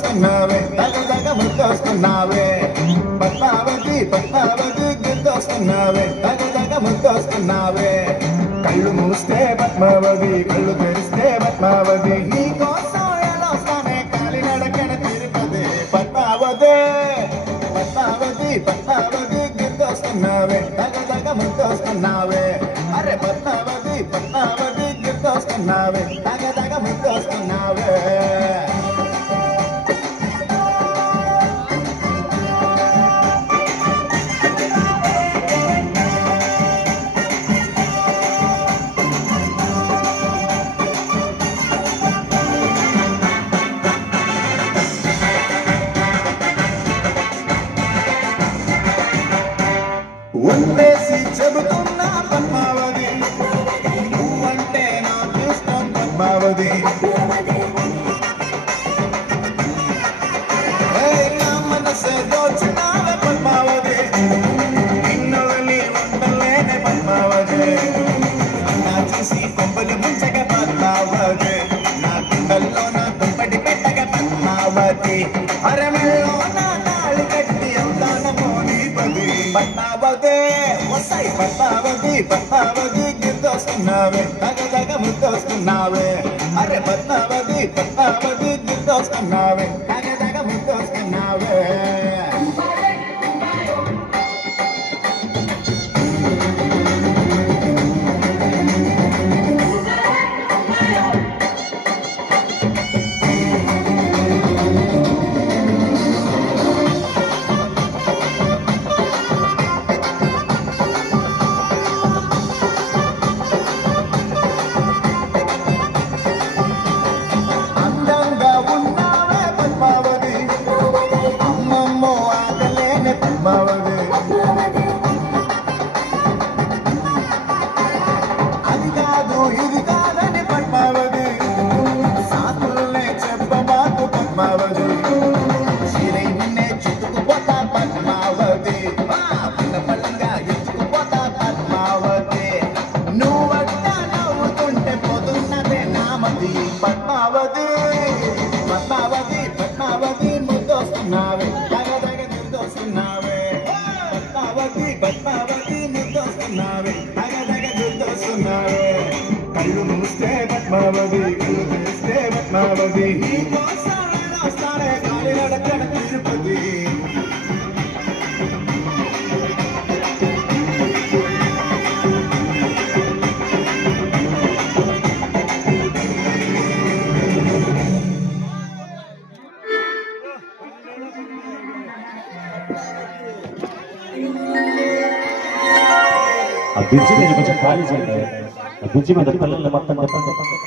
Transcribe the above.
గుర్తొస్తున్నావే తగదగ ముద్దొస్తున్నావే పద్మావతి పద్మావతి గుర్తొస్తున్నావే తగదగ ముద్దొస్తున్నావే కళ్ళు మూస్తే పద్మావతి కళ్ళు తెరిస్తే పద్మావతి నీ కోసం ఎలా వస్తానే కాలినడకన తిరుపతి పద్మావతి పద్మావతి పద్మావతి గుర్తొస్తున్నావే తగదగ ముద్దొస్తున్నావే అరే పద్మావతి పద్మావతి గుర్తొస్తున్నావే తగదగ ముద్దొస్తున్నావే ఉండేసి చెబుతున్నా పద్మావతి నువ్వంటే నాకు ఇష్టం పద్మావతి నా మనసే దోచినావే పద్మావతి నిన్ను వెళ్ళి ఉండలేనే పద్మావతి నా చూసి కొంపలు ముంచగ పద్మావతి నా కుండల్లో నా కుంపటి పెట్టగ పద్మావతి అరమెల్లో నా తాళి కట్టి అవుతానమో నీపతి పద్మావతి వస్తాయి పద్మావతి పద్మావతి గుర్తొస్తున్నావే తగదగ ముద్దొస్తున్నావే అరే పద్మావతి పద్మావతి గుర్తొస్తున్నావే తగదగ ముద్దొస్తున్నావే అది కాదు ఇది కాదని పద్మావతి సాకులనే చెప్పమాకు పద్మావతి సిరై నిన్నే చుట్టుకుపోతా పద్మావతి పళ్ళంగా ఎత్తుకుపోతా పద్మావతి నువ్వట్టా నవ్వుతుంటే పోతున్నదే నామతి పద్మావతి పద్మావతి పద్మావతి ముద్దొస్తున్నావే తగదగ గుర్తొస్తున్నావే పద్మావతి పద్మావతి ముద్దొస్తున్నావే తగదగ గుర్తొస్తున్నావే కళ్ళు మూస్తే పద్మావతి కళ్ళు తెరిస్తే పద్మావతి నీ కోసం వస్తానే గాలి నడకన తిరుపతి ఆ బ్రిడ్జి మీద కొంచెం ఖాళీ చేయండి. ఆ బ్రిడ్జి మీద పిల్లల్ని మొత్తం చెప్పండి.